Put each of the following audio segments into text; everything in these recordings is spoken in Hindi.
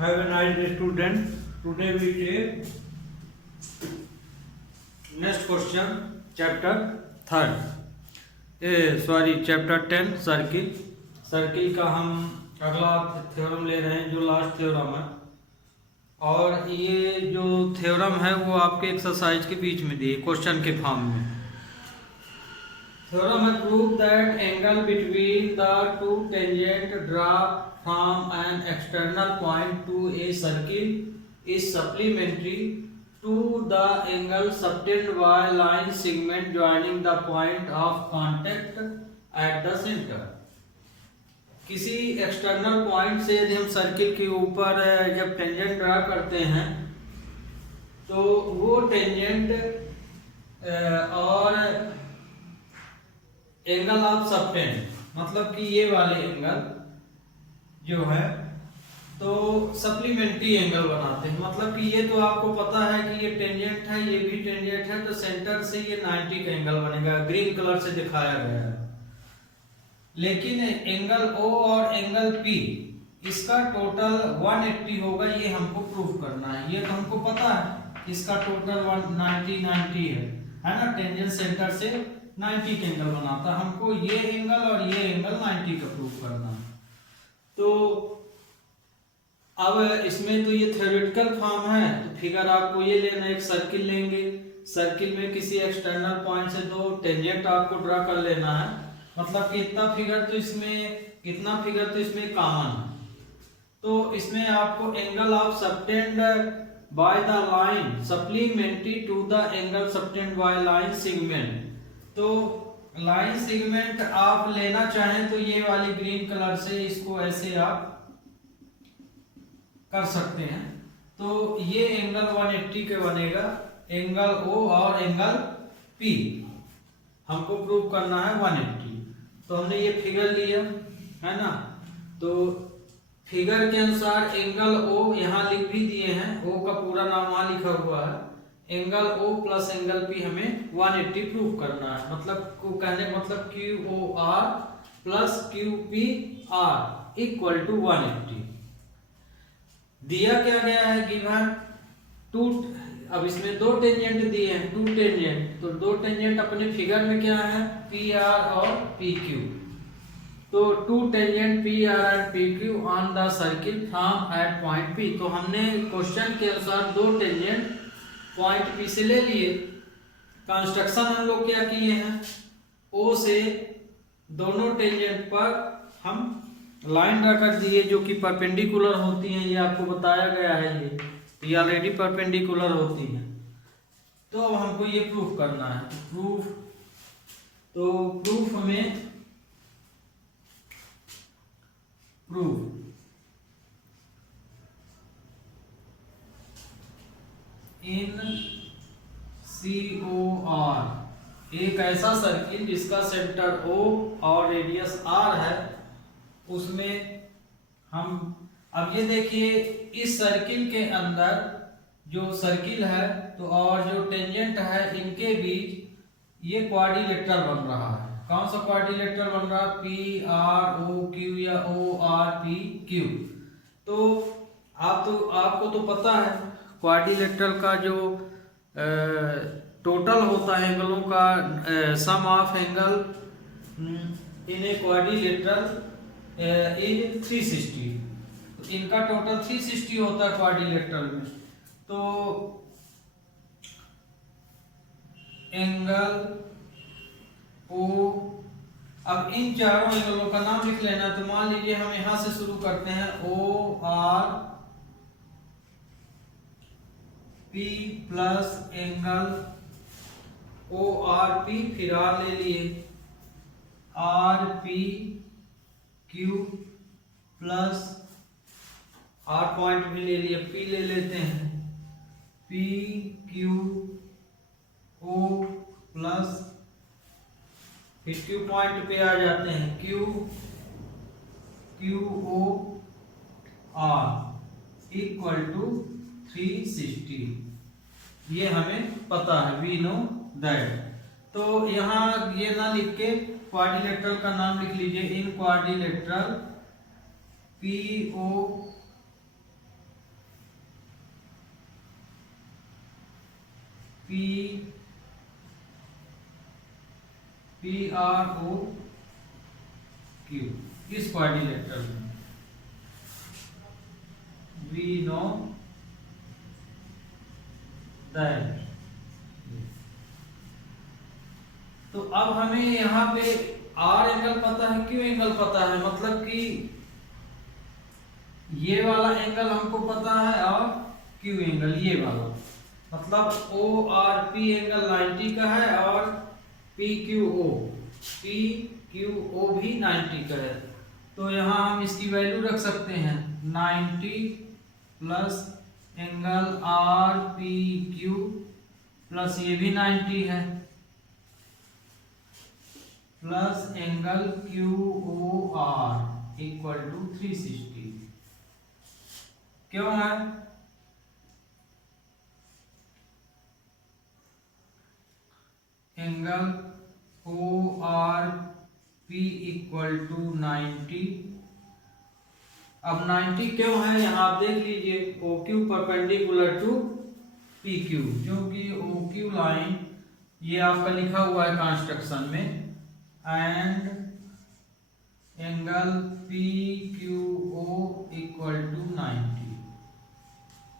Have a nice day, student. Today we take next question, chapter third. Chapter 10 circle. Circle का हम अगला थ्योरम ले रहे हैं जो लास्ट थ्योरम है, और ये जो थ्योरम है वो आपके एक्सरसाइज के बीच में दिए क्वेश्चन के फॉर्म में. थ्योरम है prove that angle between the two tangent draw from an external point to a circle is supplementary to the angle subtended by line segment joining the point of contact at the center. किसी एक्सटर्नल पॉइंट से यदि हम सर्किल के ऊपर जब टेंजेंट ड्रा करते हैं तो वो टेंजेंट और एंगल ऑफ सबटेंड, मतलब कि ये वाले एंगल जो है तो सप्लीमेंट्री एंगल बनाते हैं. मतलब कि ये तो आपको पता है कि ये टेंजेंट है, ये भी टेंजेंट है, तो सेंटर से ये 90 का एंगल बनेगा, ग्रीन कलर से दिखाया गया है. लेकिन एंगल O और एंगल P इसका टोटल 180 होगा, ये हमको प्रूव करना है. ये तो हमको पता है इसका टोटल 90 है ना. टेंजेंट सेंटर से 90 का एंगल बनाता, हमको ये एंगल और ये एंगल 90 का प्रूव करना है. तो अब इसमें तो ये थ्योरेटिकल फॉर्म है, तो फिगर आपको ये लेना है. एक सर्किल लेंगे, सर्किल में किसी एक्सटर्नल पॉइंट से दो टेंजेंट आपको ड्रा कर लेना है. मतलब कि इतना फिगर तो इसमें कॉमन है. तो इसमें आपको angle of subtend by the line supplementary to the angle subtend by line segment. तो लाइन सेगमेंट आप लेना चाहें तो ये वाली ग्रीन कलर से इसको ऐसे आप कर सकते हैं. तो ये एंगल 180 के बनेगा, एंगल O और एंगल P हमको प्रूव करना है 180. तो हमने ये फिगर लिया है ना. तो फिगर के अनुसार एंगल O यहाँ लिख भी दिए हैं, O का पूरा नाम वहां लिखा हुआ है. Angle O plus angle P हमें 180 प्रूव करना है. मतलब को कहने का मतलब QOR plus QPR equal to 180 दिया क्या गया है गिवन टू. अब इसमें दो टेंजेंट दिए हैं, टू टेंजेंट. तो दो टेंजेंट अपने फिगर में क्या है, PR और PQ. तो two tangent PR and PQ on the circle from at point P. तो हमने क्वेश्चन के अनुसार दो टेंजेंट पॉइंट P से ले लिए. कंस्ट्रक्शन हम लोग क्या किए हैं, O से दोनों टेंजेंट पर हम लाइन ड्रा कर दिए जो कि परपेंडिकुलर होती हैं. ये आपको बताया गया है, ये ऑलरेडी परपेंडिकुलर होती हैं. तो अब हमको ये प्रूफ करना है. प्रूफ हमें इन COR एक ऐसा सर्किल जिसका सेंटर O और रेडियस R है, उसमें हम अब ये देखिए इस सर्किल के अंदर जो सर्किल है तो और जो टेंजेंट है इनके बीच ये क्वाड्रिलेटरल बन रहा है. कौन सा क्वाड्रिलेटरल बन रहा है, PROQ या ORPQ. तो आपको तो पता है क्वाड्रिलेटरल का जो टोटल होता है एंगलों का sum of angle in a quadrilateral is 360. तो इनका टोटल 360 होता है क्वाड्रिलेटरल में. तो एंगल O, अब इन चारों एंगलों का नाम लिख लेना. तो मान लीजिए हम यहां से शुरू करते हैं, ORP प्लस एंगल ORP, फिर R ले लिए, RPQ प्लस R पॉइंट भी ले लिया, P ले लेते हैं, PQO प्लस फिर Q पॉइंट पे आ जाते हैं, QOR इक्वल टू 360. ये हमें पता है, वी नो दैट. तो यहाँ ये ना लिख के क्वाड्रिलेटरल का नाम लिख लीजिए. In quadrilateral PO P R O Q, इस क्वाड्रिलेटरल में वी नो दैट। तो अब हमें यहाँ पे आर एंगल पता है, क्यू एंगल पता है, मतलब कि ये वाला एंगल हमको पता है और क्यू एंगल ये वाला, मतलब ओ आर पी एंगल 90 का है और पी क्यू ओ भी 90 का है। तो यहाँ हम इसकी वैल्यू रख सकते हैं 90 plus angle R P Q plus ये भी 90 है plus angle Q O R equal to 360। क्यों है? Angle O R P equal to 90। अब 90 क्यों है यहाँ आप देख लीजिए, O Q perpendicular to P Q, जो कि ओ क्यू लाइन ये आपका लिखा हुआ है कंस्ट्रक्शन में, and angle P Q O equal to 90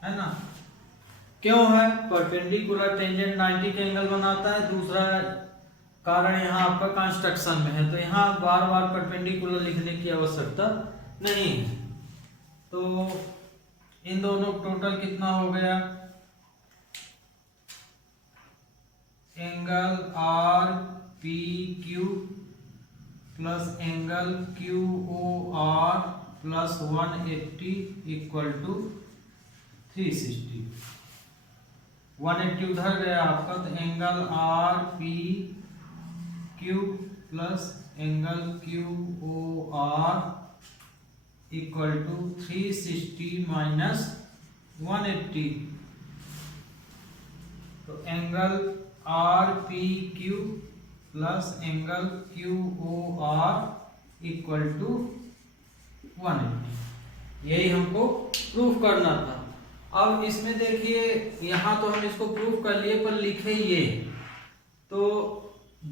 है ना। क्यों है? परपेंडिकुलर टेंजेंट 90 का एंगल बनाता है। दूसरा कारण यहाँ आपका कंस्ट्रक्शन में है, तो यहाँ बार बार परपेंडिकुलर लिखने की आवश्यकता नहीं है। तो इन दोनों टोटल कितना हो गया, angle R P Q plus angle Q O R plus 180 equal to 360। 180 उधर गया आपका, तो angle R P Q plus angle Q O R equal to 360 minus 180। तो angle R P Q plus angle Q O R equal to 180। यही हमको प्रूफ करना था। अब इसमें देखिए, यहाँ तो हम इसको प्रूफ कर लिए, पर लिखे ये, तो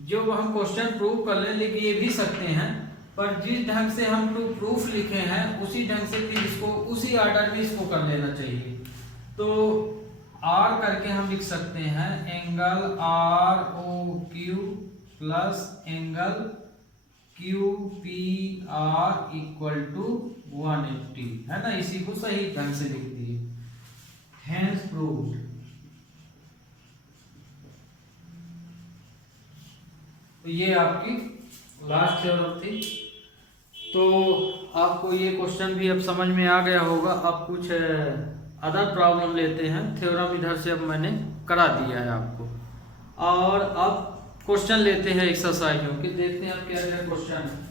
जो हम क्वेश्चन प्रूफ कर ले लिख ये भी सकते हैं, पर जिस ढंग से हम प्रूफ लिखे हैं उसी ढंग से फिर इसको उसी ऑर्डर में इसको कर लेना चाहिए। तो आर करके हम लिख सकते हैं angle R O Q plus angle Q P R equal to 180 है ना। इसी को सही ढंग से लिख दिए, हैंस प्रूव्ड। तो ये आपकी लास्ट थ्योरम थी। तो आपको ये क्वेश्चन भी अब समझ में आ गया होगा। अब कुछ अदर प्रॉब्लम लेते हैं। थ्योरम इधर से अब मैंने करा दिया है आपको, और अब क्वेश्चन लेते हैं एक्सरसाइजों के, देखते हैं अब क्या क्या क्वेश्चन है।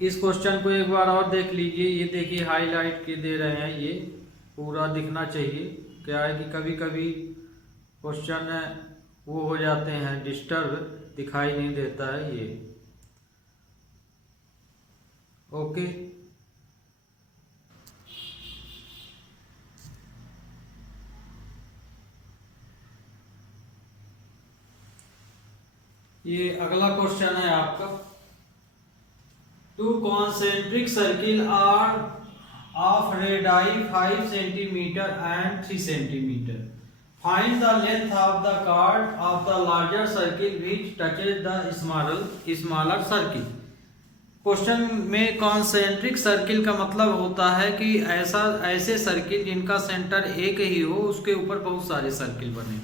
इस क्वेश्चन को एक बार और देख लीजिए। ये देखिए हाईलाइट के दे रहे हैं, ये पूरा दिखना चाहिए। क्या है कि कभी कभी क्वेश्चन वो हो जाते हैं डिस्टर्ब, दिखाई नहीं देता है ये। ओके, ये अगला क्वेश्चन है आपका। Two concentric circle are of radius 5 centimeter and 3 centimeter. Find the length of the chord of the larger circle which touches the smaller circle. Question में कॉन्सेंट्रिक सर्किल का मतलब होता है कि ऐसे सर्किल जिनका सेंटर एक ही हो, उसके ऊपर बहुत सारे सर्किल बने।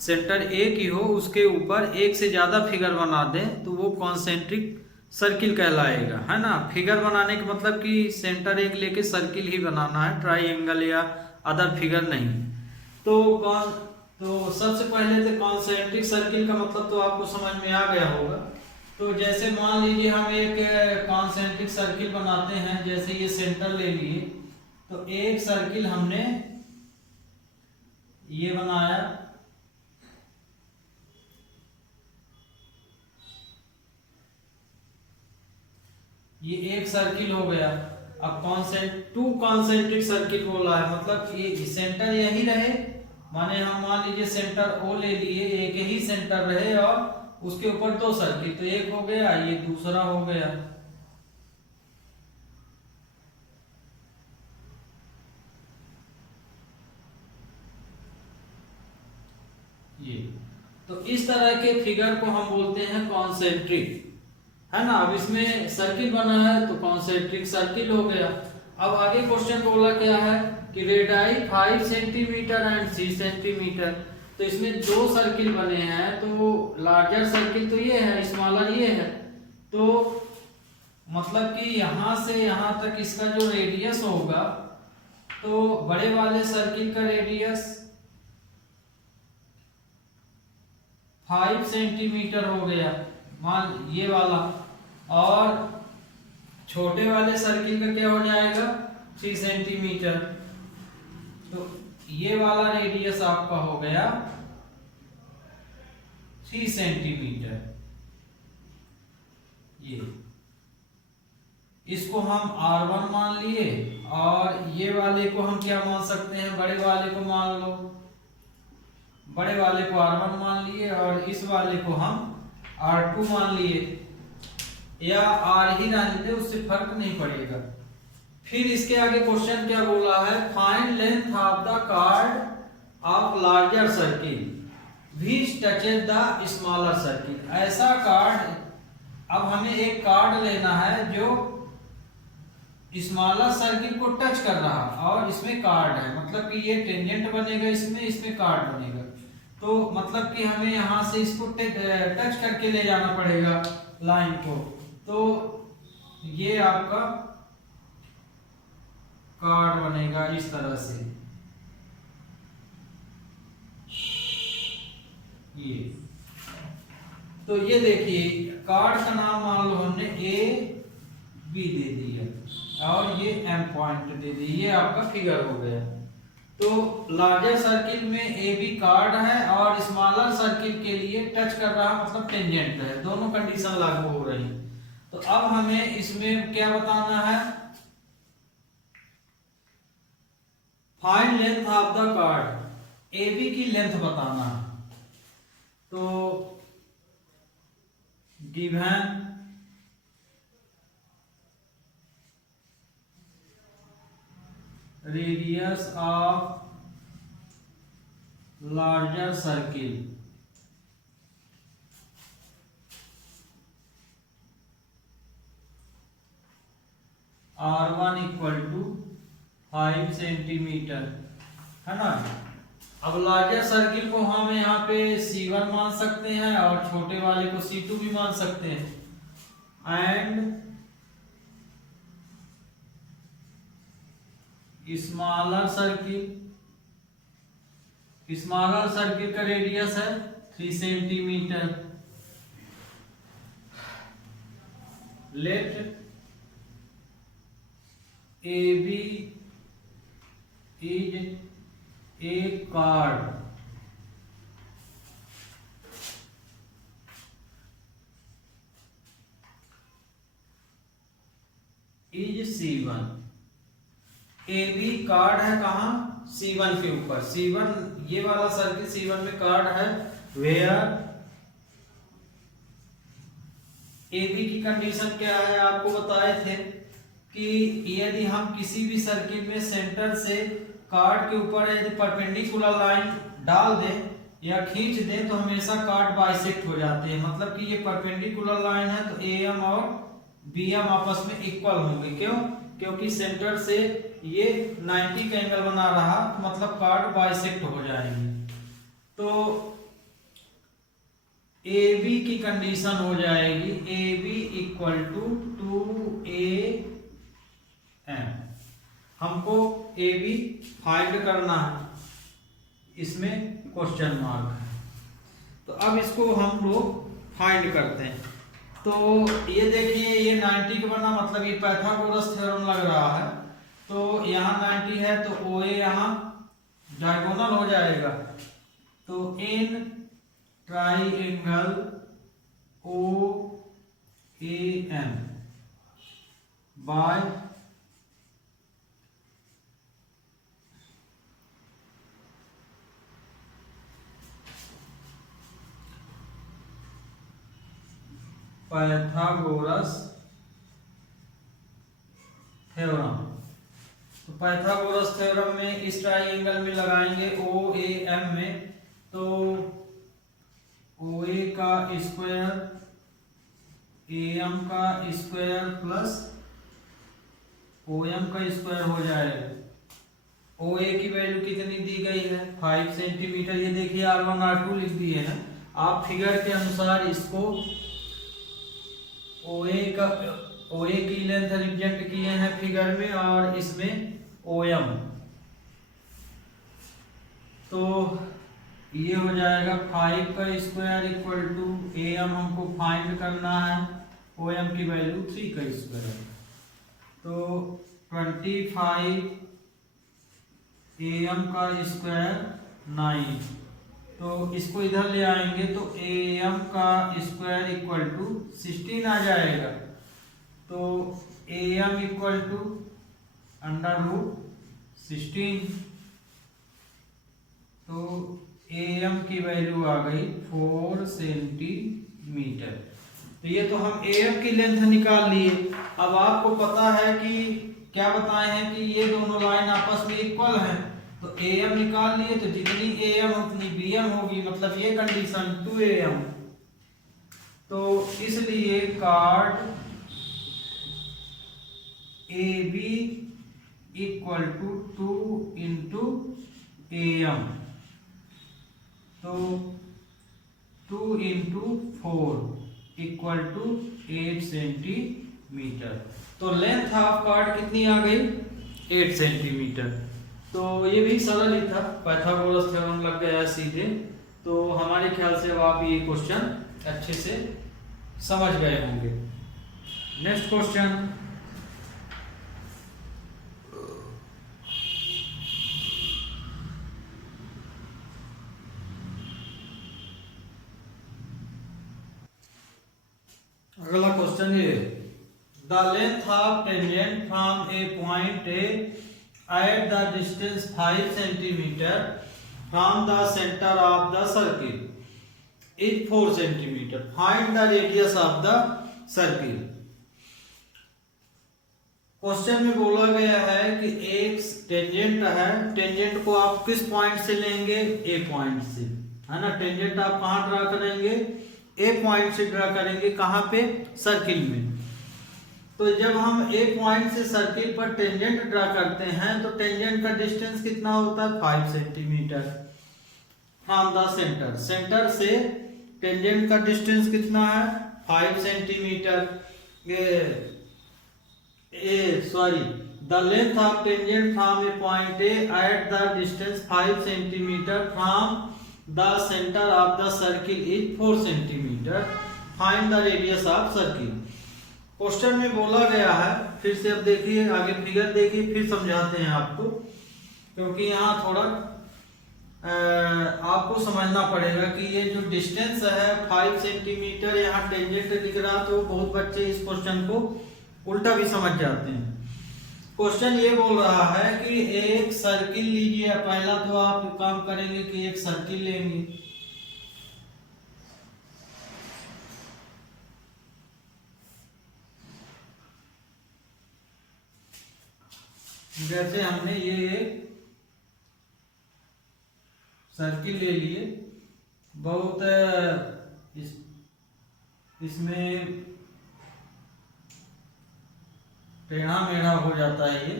सेंटर एक ही हो, उसके ऊपर एक से ज़्यादा फिगर बना दें तो वो कॉन्सेंट्रिक सर्किल कहलाएगा, है ना। फिगर बनाने का मतलब कि सेंटर एक लेके सर्किल ही बनाना है, ट्राइंगल या अदर फिगर नहीं। तो सबसे पहले तो कॉन्सेंट्रिक सर्किल का मतलब तो आपको समझ में आ गया होगा। तो जैसे मान लीजिए हम एक कॉन्सेंट्रिक सर्किल बनाते हैं, जैसे ये सेंटर ले लिए, तो एक सर्किल हमने ये बनाया, ये एक सर्किल हो गया। अब टू कॉन्सेंट्रिक सर्किल बोला है, मतलब ये सेंटर यही रहे, माने हम मान लीजिए सेंटर ओ ले लिए, एक ही सेंटर रहे और उसके ऊपर दो सर्किल, तो एक हो गया, ये दूसरा हो गया। ये तो इस तरह के फिगर को हम बोलते हैं कॉन्सेंट्रिक, है ना। अब इसमें सर्किल बना है तो कॉन्सेंट्रिक सर्किल हो गया। अब आगे क्वेश्चन बोला क्या है कि रेडियाई 5 सेंटीमीटर एंड 6 सेंटीमीटर, तो इसमें दो सर्किल बने हैं, तो लार्जर सर्किल तो ये है, स्मॉलर ये है, तो मतलब कि यहां से यहां तक इसका जो रेडियस होगा, तो बड़े वाले सर्किल का रेडियस 5 सेंटीमीटर हो गया, मान ये वाला, और छोटे वाले सर्किल का क्या हो जाएगा 3 सेंटीमीटर, तो ये वाला रेडियस आपका हो गया 3 सेंटीमीटर। ये इसको हम R1 मान लिए, और ये वाले को हम क्या मान सकते हैं, बड़े वाले को मान लो, बड़े वाले को R1 मान लिए, और इस वाले को हम R2 मान लिए, या R ही रहने दे, उससे फर्क नहीं पड़ेगा। फिर इसके आगे क्वेश्चन क्या बोला है, find length of the chord of larger circle which touches the smaller circle. ऐसा कार्ड, अब हमें एक कार्ड लेना है जो स्मॉलर सर्किल को टच कर रहा, और इसमें कार्ड है, मतलब कि ये टेंजेंट बनेगा, इसमें कार्ड बनेगा, तो मतलब कि हमें यहां से इसको टच करके ले जाना पड़ेगा लाइन को, तो ये आपका कार्ड बनेगा इस तरह से। ये तो ये देखिए कार्ड का नाम मान लो हमने ए बी दे दिया, और ये एम पॉइंट दे दिया, ये आपका फिगर हो गया। तो लार्जर सर्किल में ए बी कार्ड है, और स्मॉलर सर्किल के लिए टच कर रहा मतलब टेंजेंट है, दोनों कंडीशन लागू हो रही। तो अब हमें इसमें क्या बताना है, find length of the chord, A B की लेंथ बताना है। तो given radius of larger circle R1 equal to 5 centimeter, है ना। अब लार्जर सर्किल को हम यहाँ पे C1 मान सकते हैं, और छोटे वाले को C2 भी मान सकते हैं, एंड स्मॉलर सर्किल का रेडियस है 3 centimeter. Let A B is a chord is C1। A B chord है कहा C1 के ऊपर, C1 ये वाला सर्किल C1 में कार्ड है, वेयर ए बी की कंडीशन क्या है आपको बताए थे कि यदि हम किसी भी सर्किल में सेंटर से कार्ड के ऊपर यदि परपेंडिकुलर लाइन डाल दें या खींच दें तो हमेशा कार्ड बाइसेक्ट हो जाते हैं, मतलब कि ये परपेंडिकुलर लाइन है तो AM और BM आपस में इक्वल होंगे। क्यों? क्योंकि सेंटर से ये 90 का एंगल बना रहा, मतलब कार्ड बाइसेक्ट हो जाएंगे। तो AB की कंडीशन हो जाएगी AB इक्वल टू 2AM। हमको AB फाइंड करना है, इसमें क्वेश्चन मार्क है, तो अब इसको हम लोग फाइंड करते हैं। तो ये देखिए ये 90 का बना, मतलब ये पाइथागोरस थ्योरम लग रहा है, तो यहाँ 90 है तो OA यहाँ डायगोनल हो जाएगा, तो in triangle OAM by Pythagoras theorem. तो पाइथागोरस थ्योरम में इस ट्राइंगल में लगाएंगे ओ ए एम में, तो ओ ए का स्क्वायर ए एम का स्क्वायर प्लस ओ एम का स्क्वायर हो जाएगा। ओ ए की वैल्यू कितनी दी गई है 5 सेंटीमीटर, ये देखिए R1 R2 लिख दिए हैं। आप फिगर के अनुसार इसको ओ ए की लेंथ रिप्रेजेंट किए हैं फिगर में और इसमें ओ एम, तो ये हो जाएगा 5 का square equal to A M हमको फाइंड करना है, ओ एम की वैल्यू 3 का स्क्वायर, तो 25 ए एम का स्क्वायर 9, तो इसको इधर ले आएंगे तो ए एम का स्क्वायर इक्वल टू 16 आ जाएगा, तो A M equal to under root 16, तो ए एम की वैल्यू आ गई 4 सेंटीमीटर। तो ये तो हम ए एम की लेंथ निकाल लिए। अब आपको पता है कि क्या बताए हैं कि ये दोनों लाइन आपस में इक्वल हैं, तो ए एम निकाल लिए, तो जितनी ए एम उतनी बी एम होगी, मतलब ये कंडीशन 2 ए एम, तो इसलिए chord A B equal to 2 into A M, तो 2 इंटू 4 इक्वल टू 8 सेंटीमीटर। तो लेंथ ऑफ कार्ड कितनी आ गई 8 सेंटीमीटर। तो ये भी सरल ही था, पाइथागोरस थ्योरम लग गया सीधे। तो हमारे ख्याल से अब आप ये क्वेश्चन अच्छे से समझ गए होंगे। नेक्स्ट क्वेश्चन, अगला क्वेश्चन ये, the length of tangent from A point A at the distance 5 centimetre from the centre of the circle is 4 centimetre, find the radius of the circle. Question में बोला गया है कि एक टेंजेंट है, टेंजेंट को आप किस पॉइंट से लेंगे, ए पॉइंट से, है ना। टेंजेंट आप कहां ड्रा करेंगे, ए पॉइंट से ड्रा करेंगे, कहां पे, सर्किल में। तो जब हम ए पॉइंट से सर्किल पर टेंजेंट ड्रा करते हैं तो टेंजेंट का डिस्टेंस कितना होता है 5 centimetre from the centre, centre से टेंजेंट का डिस्टेंस कितना है 5 centimetre. The length of tangent from A point A at the distance 5 centimetre from the centre of the circle is 4 centimetre, find the radius of circle. Question में बोला गया है, फिर से अब देखिए, आगे फिगर देखिए, फिर समझाते हैं आपको, क्योंकि यहाँ थोड़ा आपको समझना पड़ेगा कि ये जो डिस्टेंस है 5 सेंटीमीटर, यहाँ टेंजेंट दिख रहा, तो बहुत बच्चे इस क्वेश्चन को उल्टा भी समझ जाते हैं। क्वेश्चन ये बोल रहा है कि एक सर्किल लीजिए, पहला तो आप काम करेंगे कि एक सर्किल लेंगे, जैसे हमने ये एक सर्किल ले लिए, बहुत इसमें टेढ़ा मेढ़ा हो जाता है ये,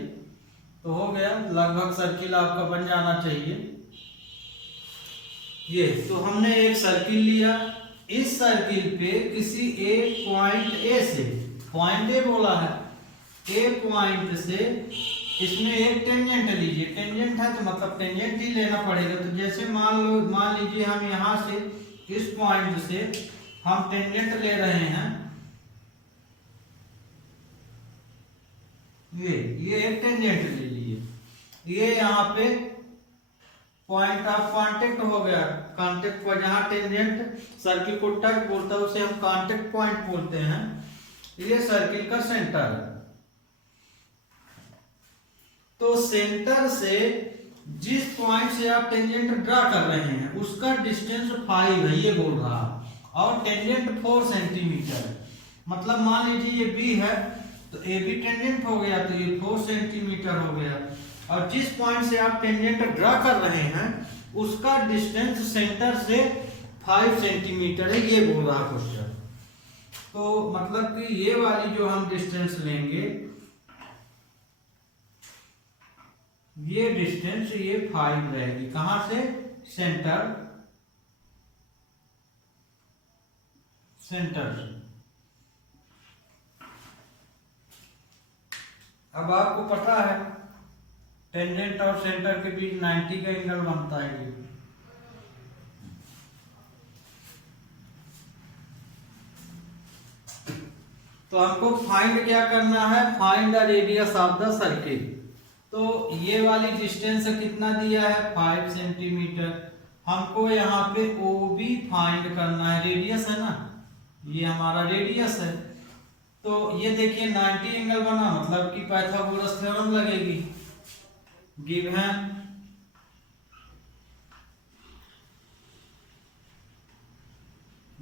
तो हो गया, लगभग सर्किल आपका बन जाना चाहिए। ये तो हमने एक सर्किल लिया, इस सर्किल पे किसी एक पॉइंट ए से, पॉइंट ए बोला है, ए पॉइंट से इसमें एक टेंजेंट लीजिए, टेंजेंट है तो मतलब टेंजेंट ही लेना पड़ेगा। तो जैसे मान लीजिए हम यहां से इस पॉइंट से हम टेंजेंट ले रहे हैं, ये एक टेंजेंट ले लिए, ये यहाँ पे पॉइंट ऑफ कांटेक्ट हो गया, कांटेक्ट पर जहां टेंजेंट सर्किल को टच बोलता है उसे हम कांटेक्ट पॉइंट बोलते हैं। ये सर्किल का सेंटर है, तो सेंटर से जिस पॉइंट से आप टेंजेंट ड्रा कर रहे हैं उसका डिस्टेंस 5 है, ये बोल रहा है, और टेंजेंट 4 सेंटीमीटर। मतलब मान लीजिए ये बी है तो ए बी टेंजेंट हो गया, तो ये 4 सेंटीमीटर हो गया, और जिस पॉइंट से आप टेंजेंट ड्रा कर रहे हैं उसका डिस्टेंस सेंटर से 5 सेंटीमीटर है, ये बोल रहा क्वेश्चन। तो मतलब कि ये वाली जो हम डिस्टेंस लेंगे, ये डिस्टेंस ये 5 रहेगी, कहां से, सेंटर से। अब आपको पता है टेंजेंट और सेंटर के बीच 90 का एंगल बनता है ये। तो हमको फाइंड क्या करना है, find the radius of the circle. तो ये वाली डिस्टेंस कितना दिया है, 5 सेंटीमीटर। हमको यहाँ पे OB फाइंड करना है, रेडियस है ना, ये हमारा रेडियस है। तो ये देखिए 90 एंगल बना, मतलब कि पाइथागोरस थ्योरम लगेगी। Given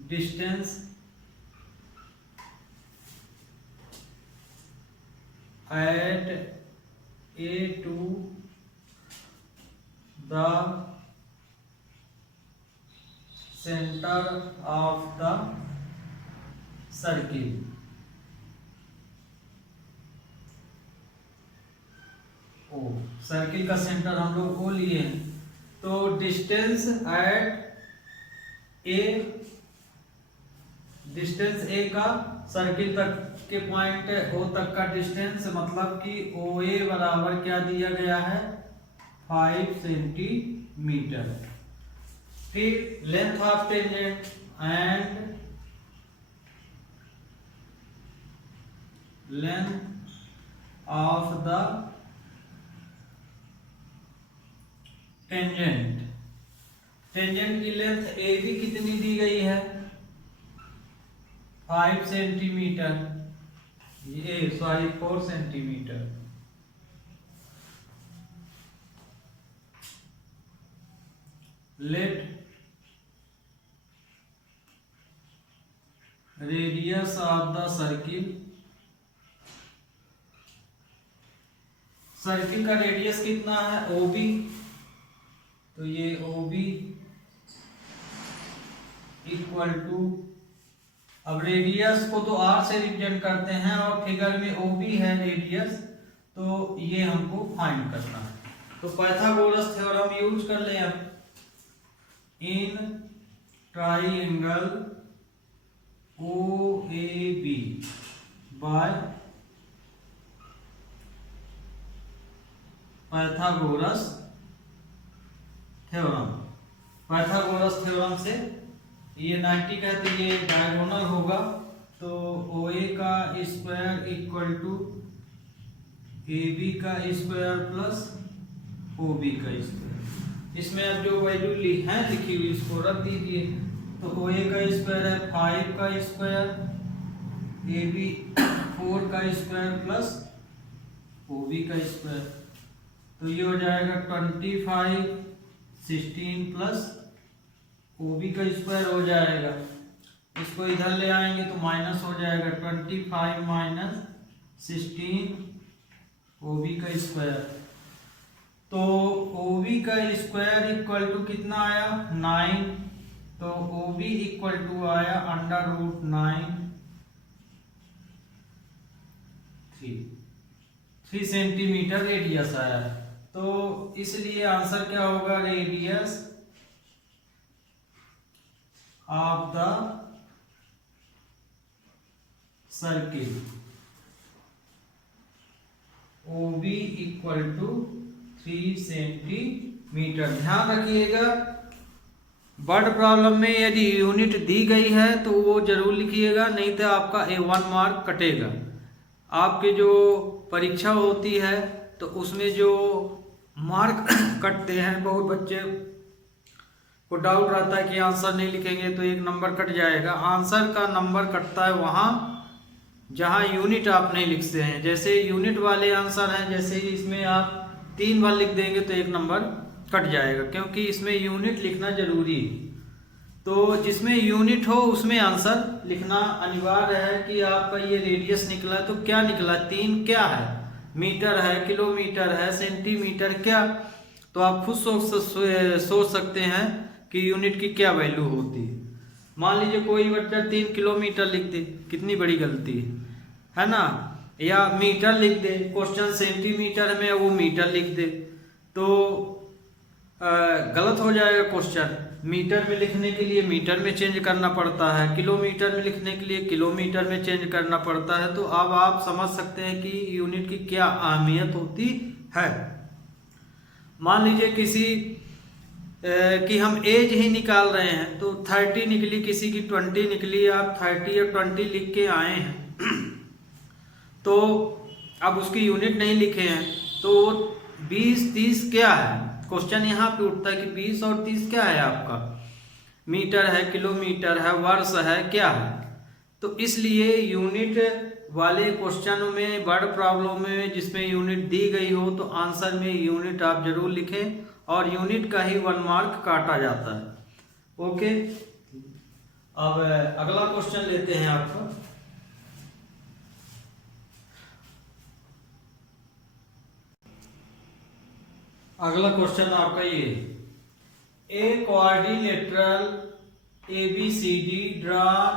distance at A to the center of the circle, O circle का सेंटर हम लोग को लिए हैं। तो distance at A, distance A का सर्किल तक के पॉइंट ओ तक का डिस्टेंस, मतलब कि ओ ए बराबर क्या दिया गया है, 5 सेंटीमीटर। फिर length of tangent and length of the tangent, tangent की लेंथ ए भी कितनी दी गई है, 5 सेंटीमीटर, ये 4 centimetre. Let radius of the circle, circle का रेडियस कितना है, OB, तो ये OB इक्वल टू, अब रेडियस को तो R से रिप्रेजेंट करते हैं और फिगर में OB है रेडियस, तो ये हमको फाइंड करना है। तो पाइथागोरस थ्योरम यूज कर ले हम। In triangle OAB by Pythagoras theorem, Pythagoras theorem से ये 90 का है तो ये डायगोनल होगा, तो OA का स्क्वायर इक्वल टू AB का स्क्वायर प्लस OB का स्क्वायर। इसमें अब जो वैल्यू लिखी हुई इसको रख दीजिए। तो OA का स्क्वायर है 5 का स्क्वायर, AB 4 का स्क्वायर प्लस OB का स्क्वायर, तो ये हो जाएगा 25, 16 प्लस OB का स्क्वायर हो जाएगा। इसको इधर ले आएंगे तो माइनस हो जाएगा, 25 माइनस 16 OB का स्क्वायर। तो OB का स्क्वायर इक्वल टू कितना आया, 9, तो OB इक्वल टू आया √9, 3 सेंटीमीटर रेडियस आया। तो इसलिए आंसर क्या होगा, radius of the circle OB equal to 3 centimeter. ध्यान रखिएगा वर्ड प्रॉब्लम में यदि यूनिट दी गई है तो वो जरूर लिखिएगा, नहीं तो आपका A1 मार्क कटेगा। आपके जो परीक्षा होती है तो उसमें जो मार्क कटते हैं, बहुत बच्चे को डाउट रहता है कि आंसर नहीं लिखेंगे तो 1 नंबर कट जाएगा। आंसर का नंबर कटता है वहाँ जहाँ यूनिट आप नहीं लिखते हैं। जैसे यूनिट वाले आंसर हैं, जैसे इसमें आप 3 बार लिख देंगे तो 1 नंबर कट जाएगा, क्योंकि इसमें यूनिट लिखना जरूरी है। तो जिसमें यूनिट हो उसमें आंसर लिखना अनिवार्य है। कि आपका ये रेडियस निकला तो क्या निकला, 3 क्या है, मीटर है, किलोमीटर है, सेंटीमीटर, क्या। तो आप खुद सोच सकते हैं कि यूनिट की क्या वैल्यू होती है। मान लीजिए कोई बच्चा 3 किलोमीटर लिख दे, कितनी बड़ी गलती है ना। या मीटर लिख दे, क्वेश्चन सेंटीमीटर में वो मीटर लिख दे तो गलत हो जाएगा क्वेश्चन। मीटर में लिखने के लिए मीटर में चेंज करना पड़ता है, किलोमीटर में लिखने के लिए किलोमीटर में चेंज करना पड़ता है। तो अब आप समझ सकते हैं कि यूनिट की क्या अहमियत होती है। मान लीजिए किसी कि हम एज ही निकाल रहे हैं तो 30 निकली, किसी की 20 निकली, आप 30 या 20 लिख के आए हैं तो अब उसकी यूनिट नहीं लिखे हैं तो 20 30 क्या है। क्वेश्चन यहाँ पे उठता है कि 20 और 30 क्या है आपका, मीटर है, किलोमीटर है, वर्ष है, क्या है। तो इसलिए यूनिट वाले क्वेश्चन में, वर्ड प्रॉब्लम में जिसमें यूनिट दी गई हो तो आंसर में यूनिट आप जरूर लिखें और यूनिट का ही 1 मार्क काटा जाता है। ओके, अब अगला क्वेश्चन लेते हैं आपका। अगला क्वेश्चन आपका ये, a quadrilateral ABCD drawn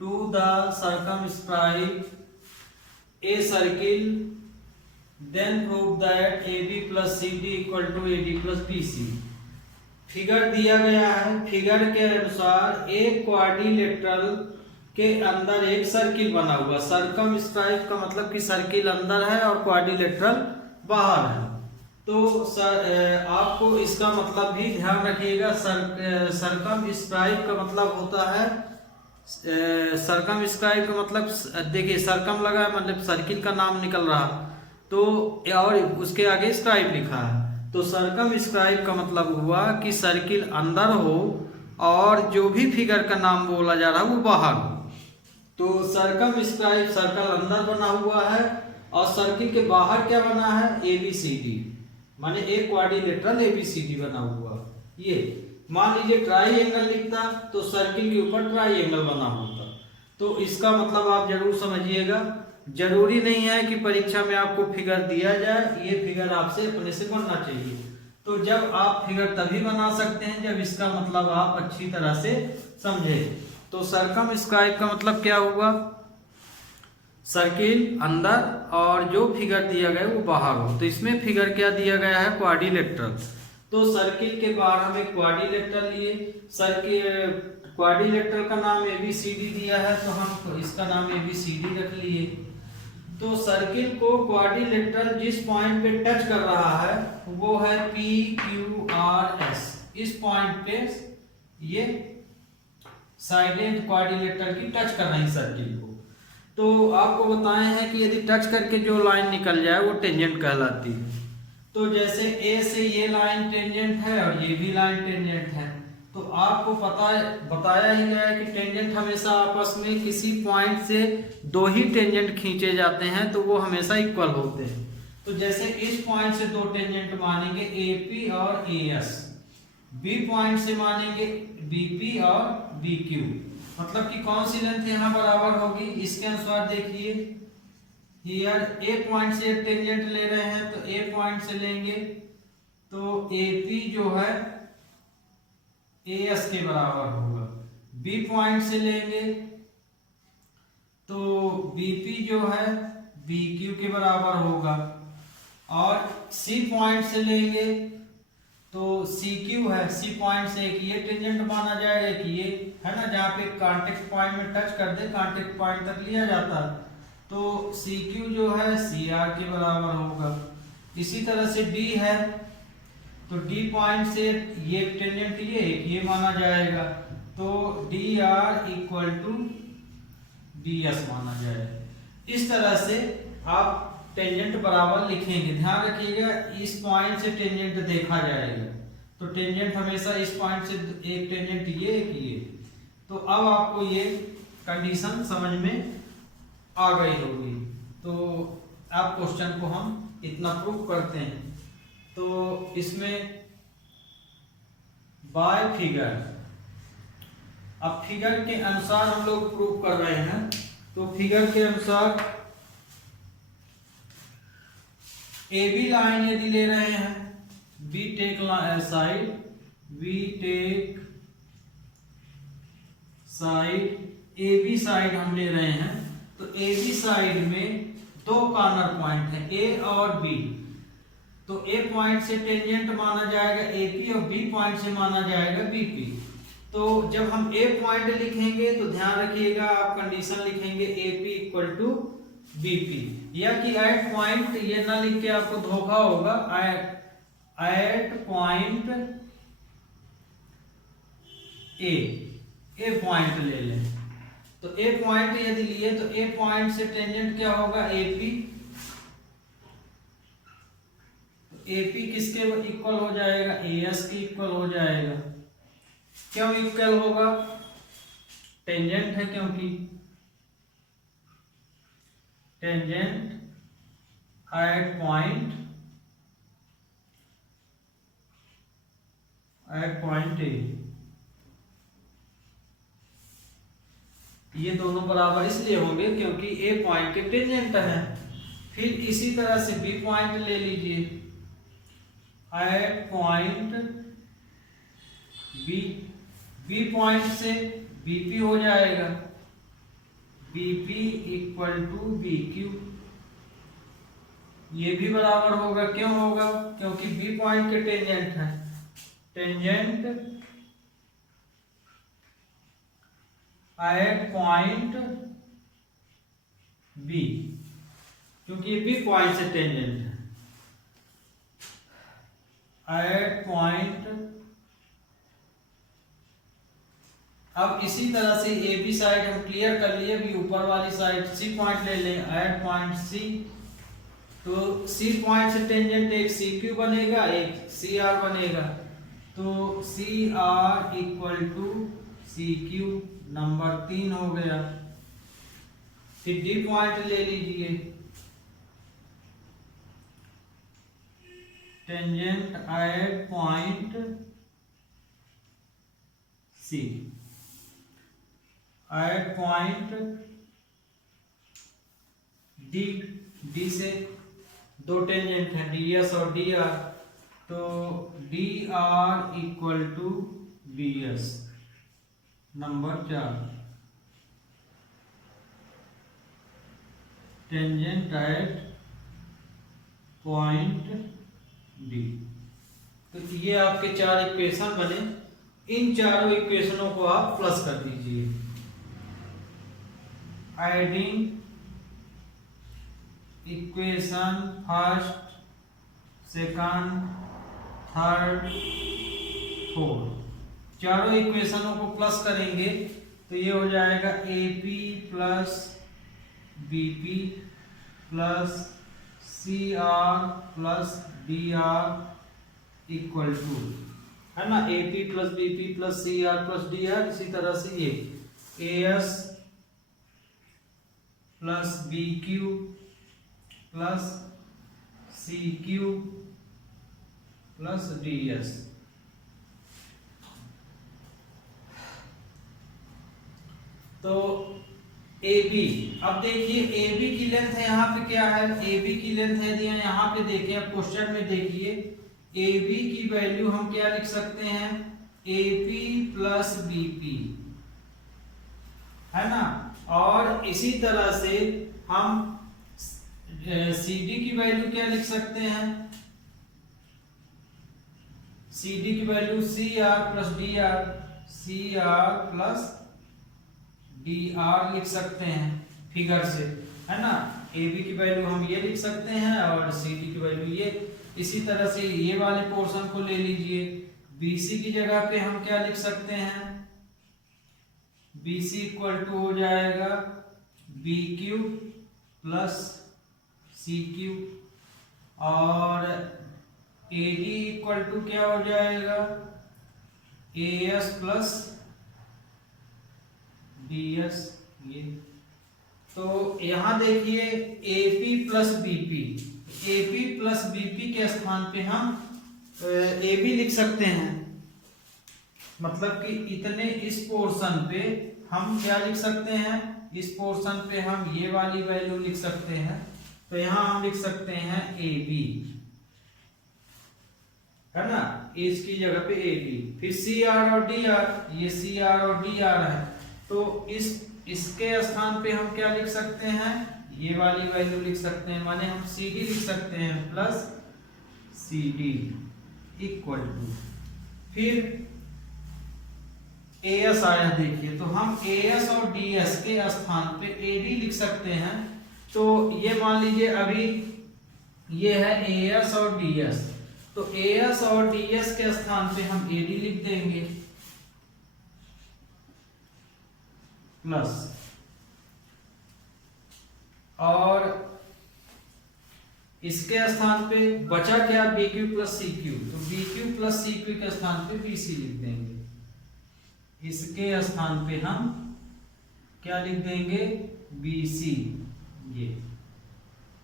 to the circumscribe a circle, then prove that AB plus CD equal to AD plus BC। Figure दिया गया है, फिगर के अनुसार एक क्वाड्रिलेटरल के अंदर एक सर्किल बना हुआ। सर्कमस्क्राइब का मतलब कि सर्किल अंदर है और क्वाड्रिलेटरल बाहर है। तो आपको इसका मतलब भी ध्यान रखिएगा। सर्कमस्क्राइब का मतलब होता है, सर्कमस्क्राइब का मतलब देखिए सर्कम लगा है मतलब सर्किल का नाम निकल रहा तो, और उसके आगे स्क्राइब लिखा है तो सर्कमस्क्राइब का मतलब हुआ कि सर्किल अंदर हो और जो भी फिगर का नाम बोला जा रहा है वो बाहर हो। तो सर्कमस्क्राइब सर्कल अंदर बना हुआ है और सर्किल के बाहर क्या बना है, ABCD, माने एक क्वाड्रिलेटरल ABCD बना हुआ। ये मान लीजिए ट्राइएंगल लिखता तो सर्किल के ऊपर ट्राइएंगल बना होता। तो इसका मतलब आप जरूर समझिएगा। जरूरी नहीं है कि परीक्षा में आपको फिगर दिया जाए, ये फिगर आपसे अपने से बनना चाहिए। तो जब आप फिगर तभी बना सकते हैं जब इसका मतलब आप अच्छी तरह से समझे। तो सर्कमस्क्राइब का मतलब क्या हुआ, सर्किल अंदर और जो फिगर दिया गया वो बाहर हो। तो इसमें फिगर क्या दिया गया है, क्वाड्रिलेटरल। तो सर्किल के बाहर हम एक क्वाड्रिलेटरल लिए, सर्किल क्वाड्रिलेटरल का नाम ABCD दिया है तो हम इसका नाम ABCD रख लिए। तो सर्किल को क्वाड्रिलेटरल जिस पॉइंट पे टच कर रहा है वो है PQRS। इस पॉइंट पे ये साइडें क्वाड्रिलेटरल की टच कर रही सर्किल को। तो आपको बताए हैं कि यदि टच करके जो लाइन निकल जाए वो टेंजेंट कहलाती है। तो जैसे A से ये लाइन टेंजेंट है और ये भी लाइन टेंजेंट है तो आपको बताया ही गया है कि टेंजेंट हमेशा आपस में किसी पॉइंट से 2 ही टेंजेंट खींचे जाते हैं तो वो हमेशा इक्वल होते हैं। तो जैसे इस पॉइंट से 2 टेंजेंट मानेंगे AP और AS, B पॉइंट से मानेंगे BP और BQ, मतलब कि कौन सी लेंथ यहाँ बराबर होगी इसके अनुसार देखिए। हियर A पॉइंट से टेंजेंट ले रहे हैं तो A पॉइंट से लेंगे तो AP जो है AS के बराबर होगा। B पॉइंट से लेंगे तो BP जो है BQ के बराबर होगा और C पॉइंट से लेंगे तो CQ है, C पॉइंट से एक ये टेंजेंट माना जाएगा कि ये है ना, जहाँ पे कांटेक्ट पॉइंट में टच कर दे कांटेक्ट पॉइंट तक लिया जाता है तो CQ जो है CR के बराबर होगा। इसी तरह से D है तो D पॉइंट से ये टेंजेंट ये एक ये माना जाएगा तो DR इक्वल टू DS माना जाएगा। इस तरह से आप टेंजेंट बराबर लिखेंगे। ध्यान रखिएगा इस पॉइंट से टेंजेंट देखा जाएगा तो टेंजेंट हमेशा इस पॉइंट से एक टेंजेंट ये एक ये। तो अब आपको ये कंडीशन समझ में आ गई होगी। तो आप क्वेश्चन को हम इतना प्रूव करते हैं। तो इसमें बाय फिगर, अब फिगर के अनुसार हम लोग प्रूव कर रहे हैं। तो फिगर के अनुसार ए बी लाइन यदि ले रहे हैं, B take side, B take side, A B side हम ले रहे हैं। तो ए बी साइड में दो कॉर्नर पॉइंट है, ए और बी। तो ए पॉइंट से टेंजेंट माना जाएगा एपी और बी पॉइंट से माना जाएगा बीपी। तो जब हम ए पॉइंट लिखेंगे तो ध्यान रखिएगा, आप कंडीशन लिखेंगे एपी इक्वल टू बीपी, या कि एट पॉइंट, ये ना लिख के आपको धोखा होगा, एट पॉइंट ए पॉइंट ले लें। तो ए पॉइंट यदि लिए तो ए पॉइंट से टेंजेंट क्या होगा एपी। एपी किसके इक्वल हो जाएगा, एएस के इक्वल हो जाएगा। क्यों इक्वल होगा, टेंजेंट है, क्योंकि टेंजेंट एट पॉइंट ए, ये दोनों बराबर इसलिए होंगे क्योंकि ए पॉइंट के टेंजेंट है। फिर इसी तरह से बी पॉइंट ले लीजिए, एट पॉइंट बी पॉइंट से बीपी हो जाएगा, BP equal to B Q. ये भी बराबर होगा, क्यों होगा, क्योंकि बी पॉइंट के टेंजेंट है, टेंजेंट एट पॉइंट बी, क्योंकि ये बी पॉइंट से टेंजेंट है, एट पॉइंट। अब इसी तरह से ए बी साइड हम क्लियर कर लिए, अभी ऊपर वाली साइड सी पॉइंट ले लें, एट पॉइंट सी। तो सी पॉइंट से टेंजेंट एक सी क्यू बनेगा, एक सी आर बनेगा। तो C R equal to C Q, number 3 हो गया। फिर डी पॉइंट ले लीजिए, tangent at point C, at point D से दो टेंजेंट है, डी एस और डी आर। तो D R equal to B S, number 4, tangent at point D. तो ये आपके 4 इक्वेशन बने। इन चारों इक्वेशनों को आप प्लस कर दीजिए, adding equation first, second, third, fourth, चारों इक्वेशनों को प्लस करेंगे तो ये हो जाएगा AP plus BP plus CR plus DR equal to, है ना, AP plus BP plus CR plus DR। इसी तरह से ये AS plus BQ plus CQ plus DS। तो AB, अब देखिए AB की लेंथ है, यहाँ पे क्या है, AB की लेंथ है, यहाँ पे देखिए, अब क्वेश्चन में देखिए AB की वैल्यू हम क्या लिख सकते हैं, AP प्लस BP, है ना। और इसी तरह से हम CD की वैल्यू क्या लिख सकते हैं, CD की value CR plus DR, CR plus DR लिख सकते हैं फिगर से, है ना। AB की वैल्यू हम ये लिख सकते हैं और CD की वैल्यू ये। इसी तरह से ये वाले पोर्शन को ले लीजिए, BC की जगह पे हम क्या लिख सकते हैं, BC इक्वल टू हो जाएगा BQ प्लस CQ, और AD इक्वल टू क्या हो जाएगा, AS प्लस DS। ये तो यहां देखिए AP plus BP, AP plus BP के स्थान पे हम ए बी लिख सकते हैं, मतलब कि इतने इस पोर्शन पे हम क्या लिख सकते हैं, इस पोर्शन पे हम ये वाली वैल्यू लिख सकते हैं। तो यहां हम लिख सकते हैं ए बी, है ना, इसकी जगह पे ए बी। फिर सी आर और डी आर, ये सी आर और डी आर है, तो इसके स्थान पे हम क्या लिख सकते हैं, ये वाली वैल्यू लिख सकते हैं, माने हम सी डी लिख सकते हैं plus C D equal to, फिर ए एस आया देखिए, तो हम ए एस और डी एस के स्थान पे ए डी लिख सकते हैं। तो ये मान लीजिए अभी ये है ए एस और डी एस, तो ए एस और डी एस के स्थान पे हम ए डी लिख देंगे प्लस, और इसके स्थान पे बचा क्या, b cube plus c cube, तो b cube plus c cube के स्थान पे बी सी लिख देंगे। इसके स्थान पे हम क्या लिख देंगे, बी सी ये,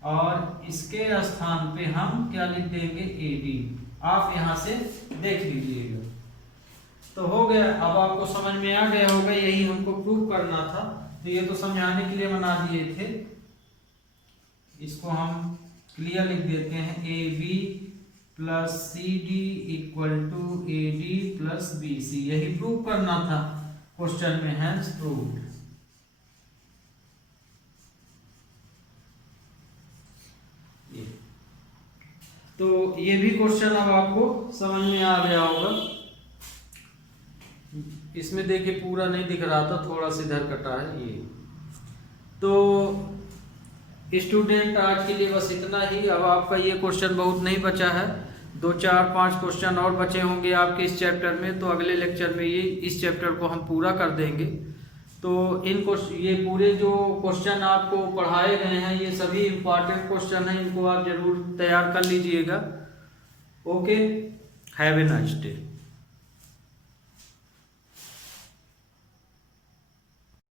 और इसके स्थान पे हम क्या लिख देंगे, ए डी। आप यहां से देख लीजिएगा। तो हो गया, अब आपको समझ में आ गया होगा, यही हमको प्रूव करना था। तो ये तो समझाने के लिए बना दिए थे, इसको हम क्लियर लिख देते हैं, A B plus C D equal to A D plus B C, यही प्रूव करना था क्वेश्चन में, हैंस प्रूव्ड। तो ये भी क्वेश्चन अब आपको समझ में आ गया होगा। इसमें देखिए पूरा नहीं दिख रहा था, थोड़ा सा इधर कटा है ये। तो स्टूडेंट आज के लिए बस इतना ही। अब आपका ये क्वेश्चन बहुत नहीं बचा है, 2 4 5 क्वेश्चन और बचे होंगे आपके इस चैप्टर में। तो अगले लेक्चर में ये इस चैप्टर को हम पूरा कर देंगे। तो ये पूरे जो क्वेश्चन आपको पढ़ाए गए हैं, ये सभी इम्पॉर्टेंट क्वेश्चन हैं, इनको आप जरूर तैयार कर लीजिएगा। Okay, have a nice day.